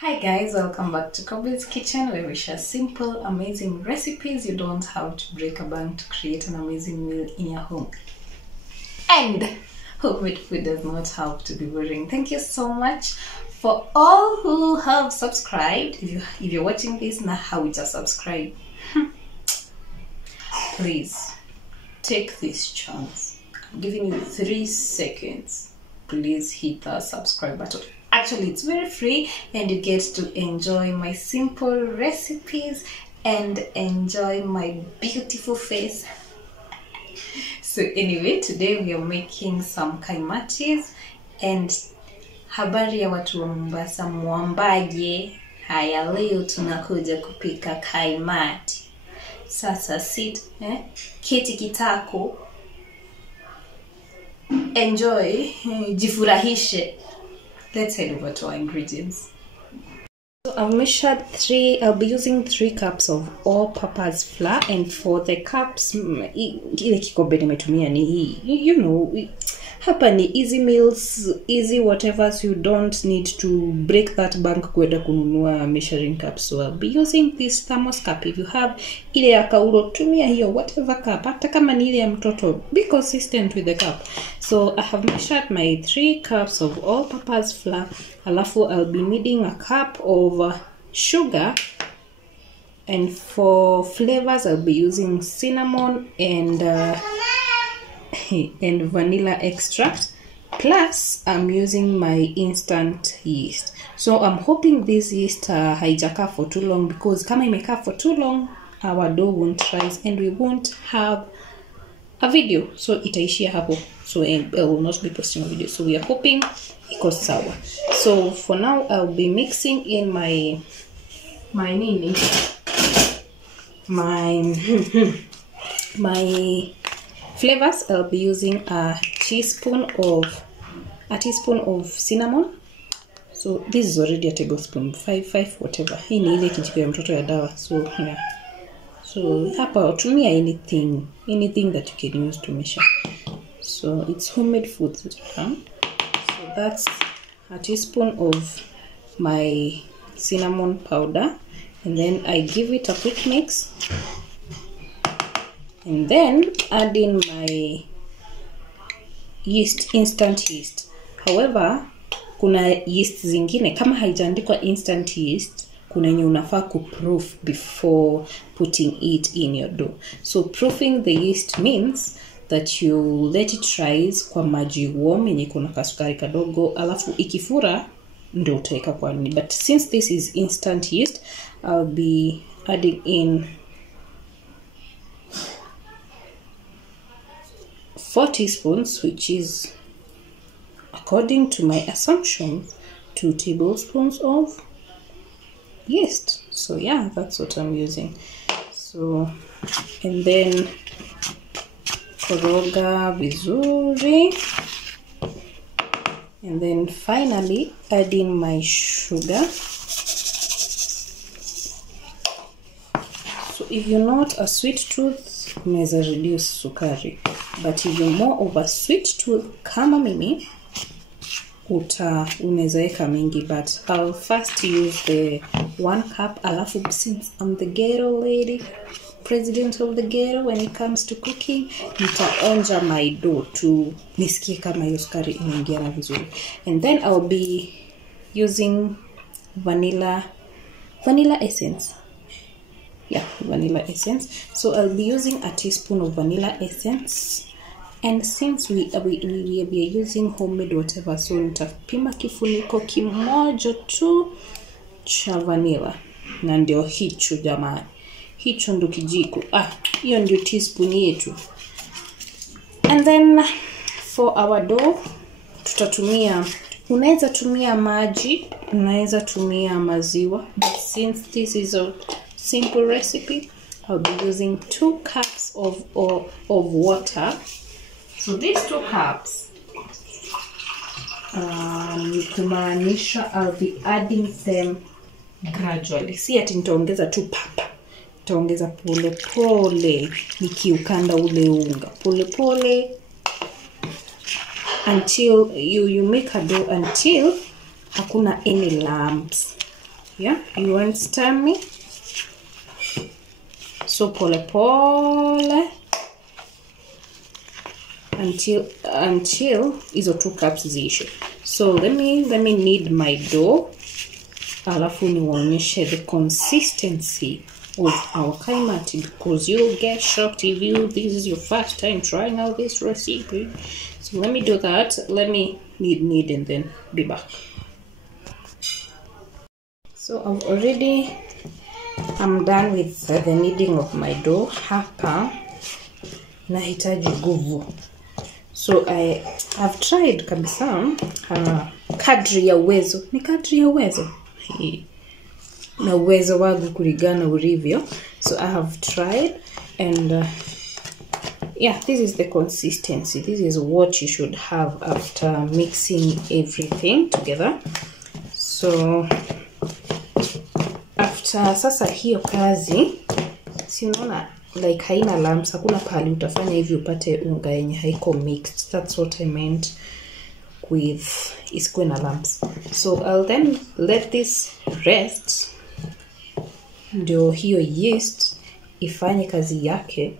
Hi guys, welcome back to Kobe's Kitchen, where we share simple, amazing recipes. You don't have to break a bank to create an amazing meal in your home. And homemade food does not have to be boring. Thank you so much for all who have subscribed. If you're watching this now, how we just subscribe. Please take this chance. I'm giving you 3 seconds. Please hit the subscribe button. Actually, it's very free and you get to enjoy my simple recipes and enjoy my beautiful face. So anyway, today we are making some kaimatis and habari ya watu wa Mombasa, mwambaje. Haya, leo tunakuja kupika kaimati. Sasa keti kitako, enjoy, jifurahishe. Let's head over to our ingredients. So I've measured I'll be using 3 cups of all-purpose flour, and for the cups, ile kikombe nimetumia ni hii. Hapa ni easy meals, easy whatever, so you don't need to break that bank kwenda kununua measuring cup. So I'll be using this thermos cup. If you have ile ya kauro, tumia hiyo whatever cup. Hata kama ni ile ya mtoto, be consistent with the cup. So I have measured my 3 cups of all-purpose flour. Alafu I'll be needing a cup of sugar, and for flavors I'll be using cinnamon and vanilla extract, plus I'm using my instant yeast. So I'm hoping this yeast haijakaa for too long, because kama imekaa for too long our dough won't rise and we won't have a video, so itaishia hapo. So I will not be posting a video, so we are hoping iko sawa. So for now I'll be mixing in my flavors. I'll be using a teaspoon of cinnamon. So this is already a tablespoon, 5 whatever. Hii ni ile kijiko ya mtoto ya dawa. So yeah. So hapa tumia anything that you can use to measure. So it's homemade food. So that's a teaspoon of my cinnamon powder, and then I give it a quick mix. And then add in my yeast, instant yeast. However, kuna yeast zingine kama haijaandikwa instant yeast, kuna yenye unafaa kuproof before putting it in your dough. So proofing the yeast means that you let it rise kwa maji warm yenye kuna kasukari kadogo, alafu ikifura ndio utaweka kwa nini. But since this is instant yeast, I'll be adding in 4 teaspoons, which is, according to my assumptions, 2 tablespoons of yeast. So yeah, that's what I'm using. So, and then koroga vizuri, and then finally add in my sugar. So if you're not a sweet tooth, unaweza reduce sukari, but if you're more of a sweet tooth kama mimi, unaweza weka mingi. But I'll first use the 1 cup. Alafu, since I'm the ghetto lady, president of the ghetto when it comes to cooking, nitaonja my dough to nisikie kama hiyo sukari inaingiana vizuri. And then I'll be using vanilla essence. Yeah, vanilla essence. So I'll be using a teaspoon of vanilla essence. And since we are using homemade whatever, so nitapima kifuniko kimoja tu cha vanilla. Na ndio hicho jamani. Hicho ndo kijiko. Hiyo ndio teaspoon yetu. And then for our dough, tutatumia, unaweza tumia maji, unaweza tumia maziwa. But since this is a simple recipe, I'll be using 2 cups of water. So these 2 cups, kumaanisha I'll be adding them gradually. Si ati nitaongeza tu papa. Nitaongeza pole pole nikiukanda ule unga. Pole pole until you make a dough until hakuna any lumps. Yeah, you won't stir me. So pole pole until hizo 2 cups ziishe. So let me knead my dough. Alafu niwaonyeshe the consistency of our kaimati, because you'll get shocked if this is your first time trying out this recipe. So let me do that. Let me knead and then be back. So I'm done with the kneading of my dough. Hapa nahitaji nguvu. So I have tried kabisa kadri ya uwezo. Ni kadri ya uwezo. Na uwezo wangu kulingana ulivyo. So I have tried, and yeah, this is the consistency. This is what you should have after mixing everything together. So after sasa hiyo kazi, si unaona like haina lumps, hakuna pali utafanya hivi upate unga yenye haiko mixed. That's what I meant with isikuwe na lumps. So I'll then let this rest, ndio hiyo yeast ifanye kazi yake,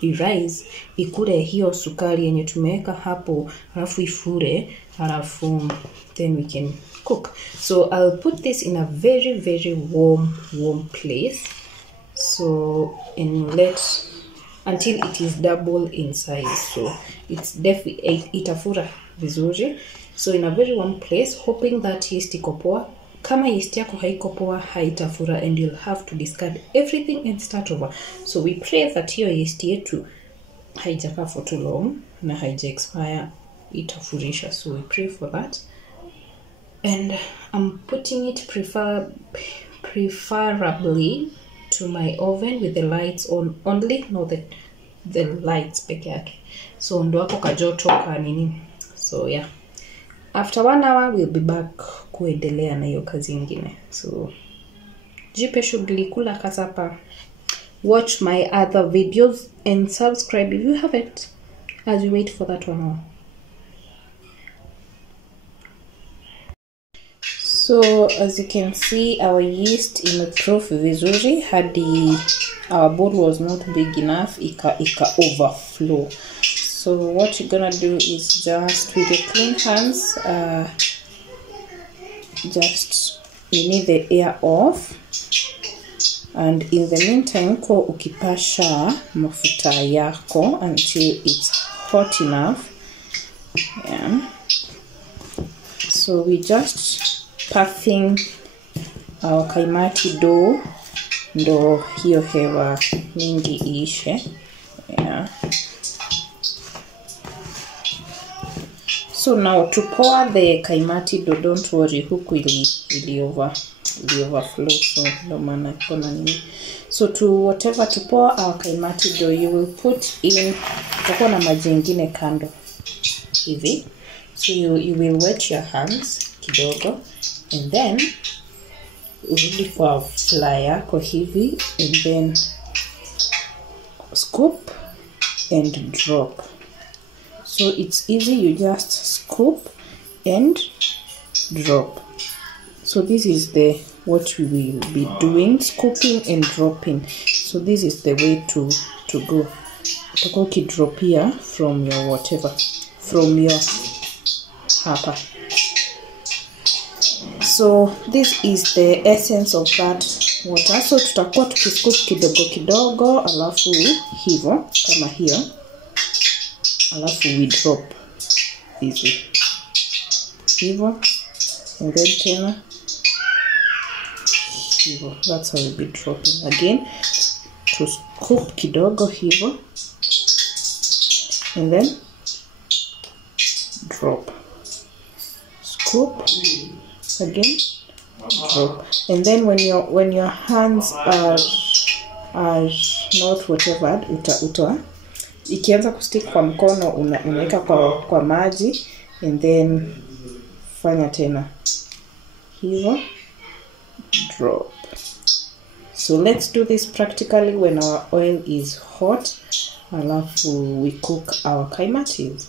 irise, ikule hiyo sukari yenye tumeweka hapo, alafu ifure, alafu then we can cook. So I'll put this in a very very warm place, so and let until it is double in size. So it's definitely itafura vizuri. So in a very warm place, hoping that yeast iko poa. Kama yeast yako haiko poa, haitafura, and you'll have to discard everything and start over. So we pray that hiyo yeast yetu haijakaa for too long na haija expire, itafurisha. So we pray for that. And I'm putting it preferably to my oven with the lights on only, not the lights peke yake. So ndo hapo kajoto ka nini. So yeah, after 1 hour we'll be back kuendelea na hiyo kazi nyingine. So jipe shughuli, kula kasapa, watch my other videos and subscribe if you haven't, as we wait for that 1 hour. So as you can see, our yeast imeproof vizuri hadi our bowl was not big enough, ika overflow. So what you're gonna do is just with your clean hands, just you need the air off, and in the meantime ko ukipasha mafuta yako until it's hot enough. Yeah. So we just puffing our kaimati dough ndo hiyo hewa mingi iishe. Yeah. So now to pour the kaimati dough, don't worry, huku ili overflow, so no maana kuna nini. So to pour our kaimati dough, you will put in, utakuwa na maji mengine kando hivi. So you will wet your hands kidogo, and then urudi kwa flour yako hivi, and then scoop and drop. So it's easy, you just scoop and drop. So this is what we will be doing, scooping and dropping. So this is the way to go. Utakuwa ukidrop here from your whatever, from your hapa. So this is the essence of that water. So tutakuwa tukiscoop kidogo kidogo, alafu hivyo kama hiyo, alafu we drop hivi hivyo, and then tena hivyo. That's how we'll be dropping again, to scoop kidogo hivyo, and then drop, scoop again, drop. And then when your hands are not whatever, ikianza kustick kwa mkono, unaweka kwa maji, and then fanya tena hivyo, drop. So let's do this practically when our oil is hot, alafu we cook our kaimatis.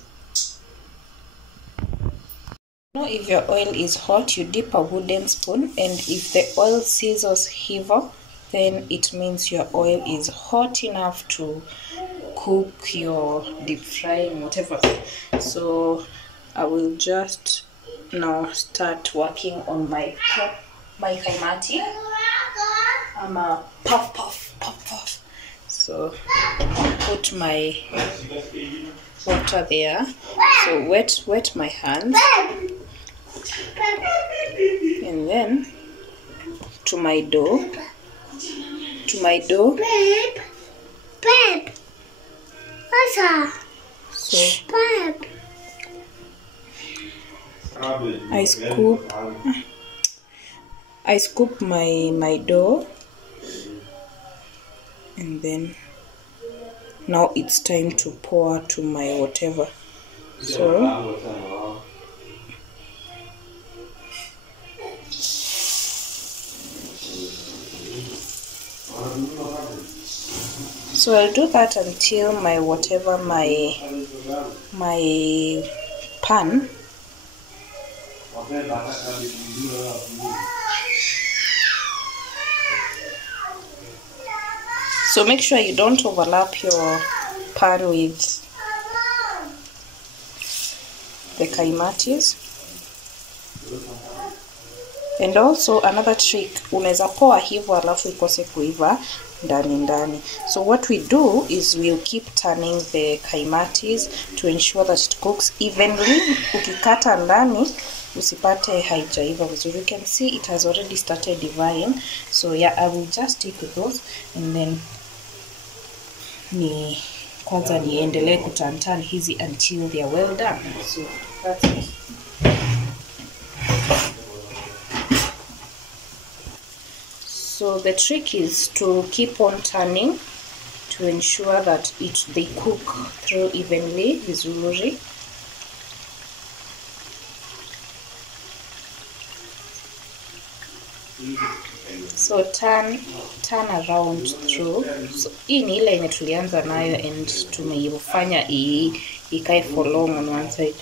Now if your oil is hot, you dip a wooden spoon, and if the oil sizzles hivyo, then it means your oil is hot enough to cook your deep frying, whatever. So I will just now start working on my kaimati. I'm a puff. So put my water there. So wet my hands, and then to my dough. Babe. So I scoop my dough, and then now it's time to pour to my whatever. So I'll do that until my whatever my pan. So make sure you don't overlap your pan with the kaimatis. And also another trick, unaweza poa hivyo alafu ikose kuiva ndani. So what we do is we'll keep turning the kaimatis to ensure that it cooks evenly. Ukikata ndani usipate haijaiva vizuri. You can see it has already started dividing. So yeah, I will just stick with those, and then kwanza niendelee kutantan hizi until they are well done. So that's it. So the trick is to keep on turning to ensure that they cook through evenly vizuri. So turn around through. So hii ni ile yenye tulianza nayo and tumeifanya ikae for long on one side.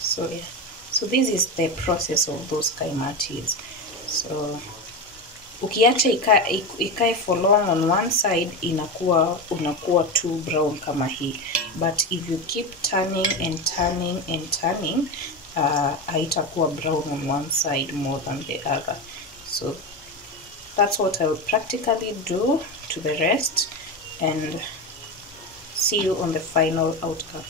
So yeah, so this is the process of those kaimatis. So ukiacha ikae for long on one side, unakuwa too brown kama hii. But if you keep turning and turning, haitakuwa brown on one side more than the other. So that's what I will practically do to the rest, and see you on the final outcome.